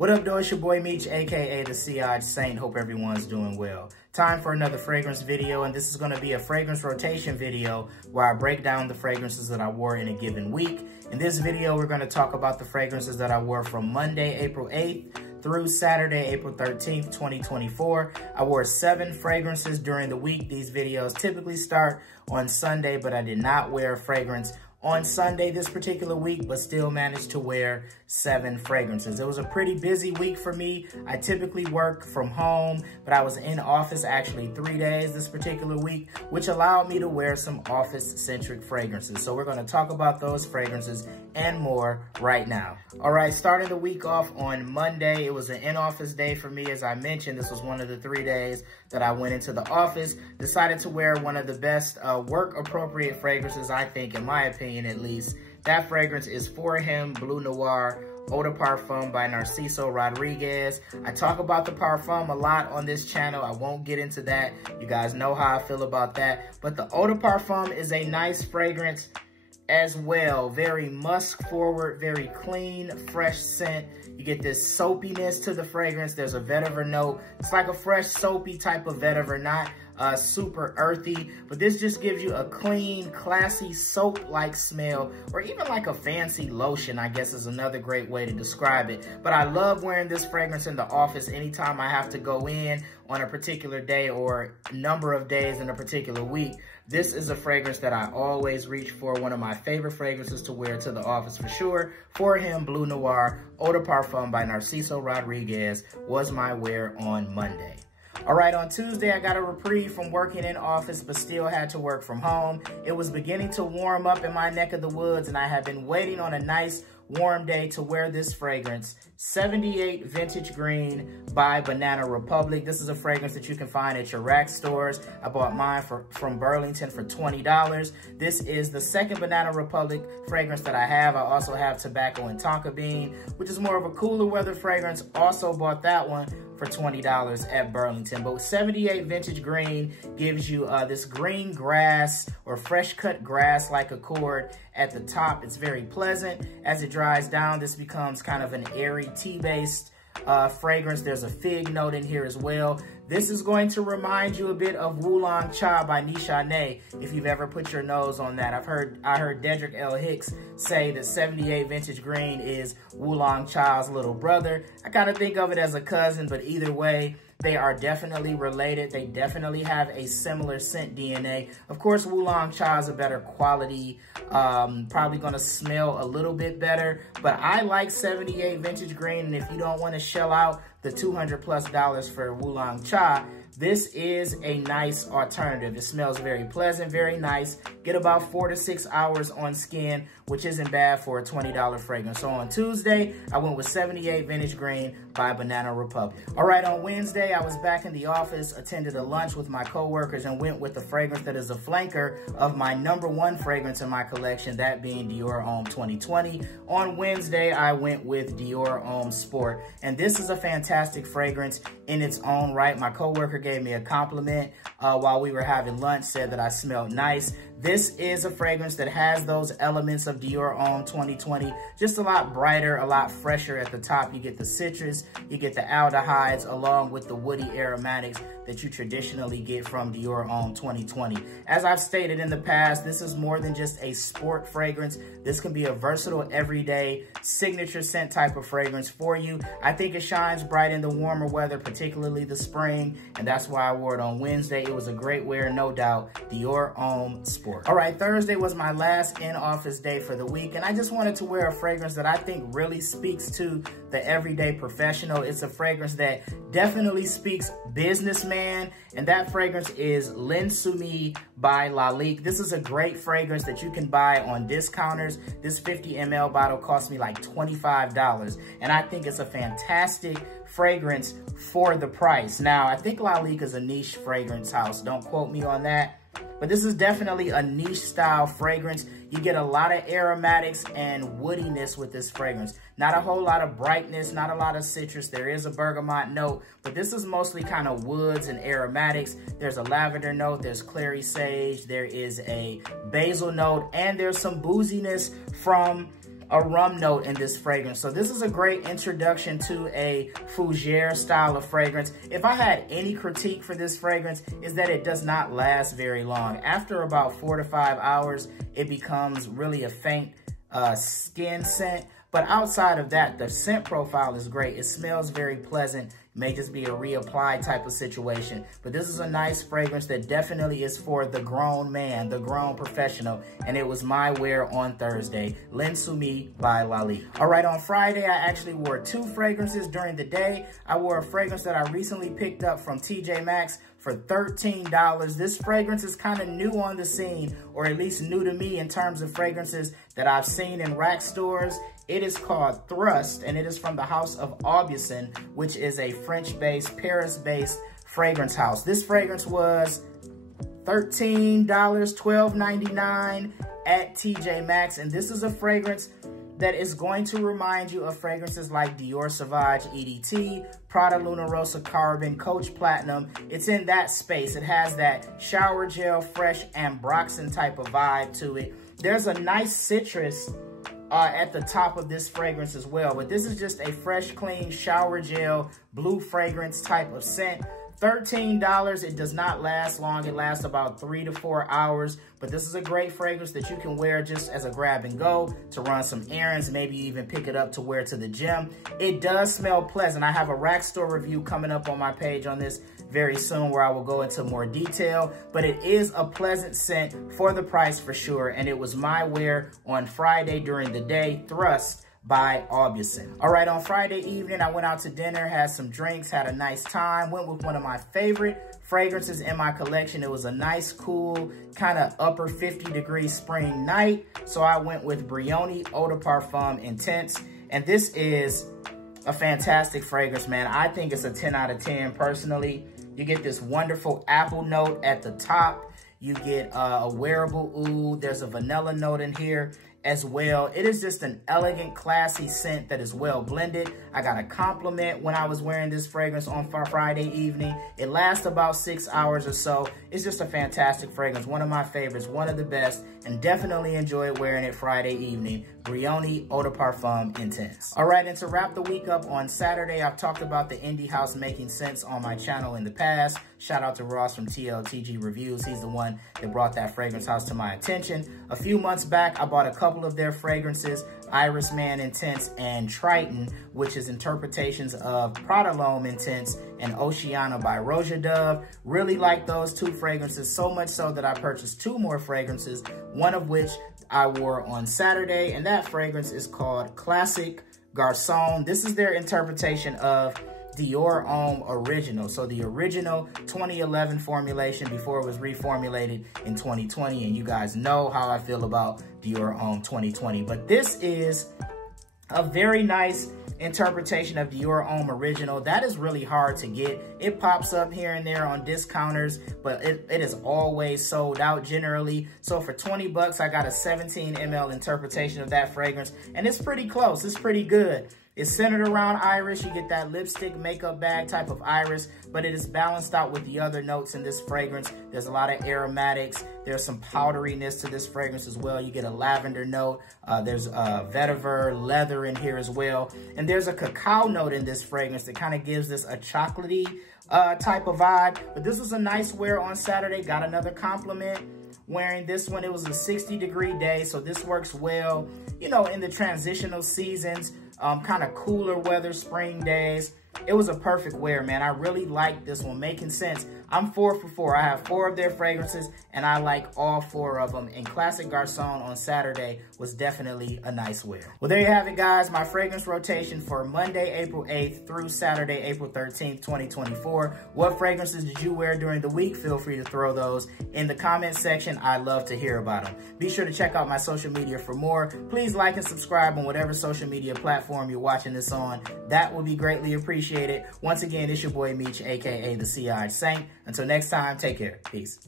What up, though? It's your boy Meech, aka the Sillage Saint. Hope everyone's doing well. Time for another fragrance video, and this is going to be a fragrance rotation video where I break down the fragrances that I wore in a given week. In this video, we're going to talk about the fragrances that I wore from Monday, April 8th through Saturday, April 13th, 2024. I wore 7 fragrances during the week. These videos typically start on Sunday, but I did not wear a fragrance on Sunday this particular week, but still managed to wear 7 fragrances. It was a pretty busy week for me. I typically work from home, but I was in office actually 3 days this particular week, which allowed me to wear some office-centric fragrances. So we're gonna talk about those fragrances and more right now. All right, starting the week off on Monday, it was an in-office day for me. As I mentioned, this was one of the 3 days that I went into the office. Decided to wear one of the best work-appropriate fragrances, I think, in my opinion at least. That fragrance is For Him Bleu Noir Eau de Parfum by Narciso Rodriguez. I talk about the parfum a lot on this channel. I won't get into that. You guys know how I feel about that. But the Eau de Parfum is a nice fragrance as well. Very musk forward, very clean, fresh scent. You get this soapiness to the fragrance. There's a vetiver note. It's like a fresh soapy type of vetiver, not super earthy, but this just gives you a clean, classy, soap-like smell, or even like a fancy lotion, I guess is another great way to describe it. But I love wearing this fragrance in the office anytime I have to go in on a particular day or number of days in a particular week. This is a fragrance that I always reach for, one of my favorite fragrances to wear to the office for sure. For Him Bleu Noir Eau de Parfum by Narciso Rodriguez was my wear on Monday. All right, on Tuesday, I got a reprieve from working in office, but still had to work from home. It was beginning to warm up in my neck of the woods, and I have been waiting on a nice warm day to wear this fragrance, 78 Vintage Green by Banana Republic. This is a fragrance that you can find at your rack stores. I bought mine from Burlington for $20. This is the second Banana Republic fragrance that I have. I also have Tobacco and Tonka Bean, which is more of a cooler weather fragrance. Also bought that one for $20 at Burlington. But 78 Vintage Green gives you this green grass or fresh cut grass like accord at the top. It's very pleasant. As it dries down, this becomes kind of an airy tea-based fragrance. There's a fig note in here as well. This is going to remind you a bit of Oolong Cha by Nishane, if you've ever put your nose on that. I heard Dedrick L. Hicks say that 78 Vintage Green is Oolong Cha's little brother. I kind of think of it as a cousin, but either way, they are definitely related. They definitely have a similar scent DNA. Of course, Oolong Cha is a better quality, probably gonna smell a little bit better, but I like 78 Vintage Green, and if you don't wanna shell out the $200+ for Oolong Cha, this is a nice alternative. It smells very pleasant, very nice. Get about 4 to 6 hours on skin, which isn't bad for a $20 fragrance. So on Tuesday, I went with 78 Vintage Green by Banana Republic. All right, on Wednesday, I was back in the office, attended a lunch with my coworkers, and went with the fragrance that is a flanker of my #1 fragrance in my collection, that being Dior Homme 2020. On Wednesday, I went with Dior Homme Sport, and this is a fantastic fragrance in its own right. My coworker gave me a compliment while we were having lunch, said that I smelled nice. This is a fragrance that has those elements of Dior Homme 2020, just a lot brighter, a lot fresher at the top. You get the citrus, you get the aldehydes, along with the woody aromatics that you traditionally get from Dior Homme 2020. As I've stated in the past, this is more than just a sport fragrance. This can be a versatile, everyday, signature scent type of fragrance for you. I think it shines bright in the warmer weather, particularly the spring, and that's why I wore it on Wednesday. It was a great wear, no doubt. Dior Homme Sport. All right, Thursday was my last in-office day for the week, and I just wanted to wear a fragrance that I think really speaks to the everyday professional. It's a fragrance that definitely speaks businessman, and that fragrance is Linsumi by Lalique. This is a great fragrance that you can buy on discounters. This 50 ml bottle cost me like $25, and I think it's a fantastic fragrance for the price. Now, I think Lalique is a niche fragrance house. Don't quote me on that. But this is definitely a niche style fragrance. You get a lot of aromatics and woodiness with this fragrance. Not a whole lot of brightness, not a lot of citrus. There is a bergamot note, but this is mostly kind of woods and aromatics. There's a lavender note, there's clary sage, there is a basil note, and there's some booziness from a rum note in this fragrance. So this is a great introduction to a fougere style of fragrance. If I had any critique for this fragrance, is that it does not last very long. After about 4 to 5 hours, it becomes really a faint skin scent. But outside of that, the scent profile is great. It smells very pleasant. May just be a reapply type of situation. But this is a nice fragrance that definitely is for the grown man, the grown professional. And it was my wear on Thursday. L'Insoumis by Lali. All right, on Friday, I actually wore 2 fragrances during the day. I wore a fragrance that I recently picked up from TJ Maxx for $13. This fragrance is kind of new on the scene, or at least new to me in terms of fragrances that I've seen in rack stores. It is called Thrust, and it is from the house of Aubusson, which is a French-based, Paris-based fragrance house. This fragrance was $13, $12.99 at TJ Maxx, and this is a fragrance that is going to remind you of fragrances like Dior Sauvage EDT, Prada Luna Rossa Carbon, Coach Platinum. It's in that space. It has that shower gel, fresh ambroxan type of vibe to it. There's a nice citrus at the top of this fragrance as well, but this is just a fresh, clean shower gel, blue fragrance type of scent. $13, it does not last long. It lasts about 3 to 4 hours, but this is a great fragrance that you can wear just as a grab and go to run some errands, maybe even pick it up to wear to the gym. It does smell pleasant. I have a rack store review coming up on my page on this very soon where I will go into more detail, but it is a pleasant scent for the price for sure, and it was my wear on Friday during the day. Thrust by Aubusson. All right, on Friday evening, I went out to dinner, had some drinks, had a nice time, went with one of my favorite fragrances in my collection. It was a nice, cool, kind of upper 50-degree spring night, so I went with Brioni Eau de Parfum Intense, and this is a fantastic fragrance, man. I think it's a 10 out of 10 personally. You get this wonderful apple note at the top. You get a wearable oud. There's a vanilla note in here as well. It is just an elegant, classy scent that is well blended. I got a compliment when I was wearing this fragrance on Friday evening. It lasts about 6 hours or so. It's just a fantastic fragrance. One of my favorites, one of the best, and definitely enjoyed wearing it Friday evening. Brioni Eau de Parfum Intense. All right, and to wrap the week up, on Saturday, I've talked about the indie house making sense on my channel in the past. Shout out to Ross from TLTG Reviews. He's the one that brought that fragrance house to my attention. A few months back, I bought a couple of their fragrances, Iris Man Intense and Triton, which is interpretations of Prada L'Homme Intense and Oceana by Roja Dove. Really like those 2 fragrances, so much so that I purchased 2 more fragrances, one of which I wore on Saturday, and that fragrance is called Classic Garçon. This is their interpretation of Dior Homme Original. So the original 2011 formulation before it was reformulated in 2020. And you guys know how I feel about Dior Homme 2020. But this is a very nice interpretation of Dior Homme Original. That is really hard to get. It pops up here and there on discounters, but it is always sold out generally. So for 20 bucks, I got a 17 ml interpretation of that fragrance, and it's pretty close. It's pretty good. It's centered around iris. You get that lipstick makeup bag type of iris, but it is balanced out with the other notes in this fragrance. There's a lot of aromatics. There's some powderiness to this fragrance as well. You get a lavender note. There's vetiver, leather in here as well. And there's a cacao note in this fragrance that kind of gives this a chocolatey type of vibe. But this was a nice wear on Saturday. Got another compliment wearing this one. It was a 60-degree day, so this works well, you know, in the transitional seasons, kind of cooler weather, spring days. It was a perfect wear, man. I really like this one, making sense. I'm 4 for 4. I have 4 of their fragrances, and I like all 4 of them. And Classic Garçon on Saturday was definitely a nice wear. Well, there you have it, guys. My fragrance rotation for Monday, April 8th through Saturday, April 13th, 2024. What fragrances did you wear during the week? Feel free to throw those in the comment section. I'd love to hear about them. Be sure to check out my social media for more. Please like and subscribe on whatever social media platform you're watching this on. That will be greatly appreciated. Once again, it's your boy Meech, aka the Sillage Saint. Until next time, take care. Peace.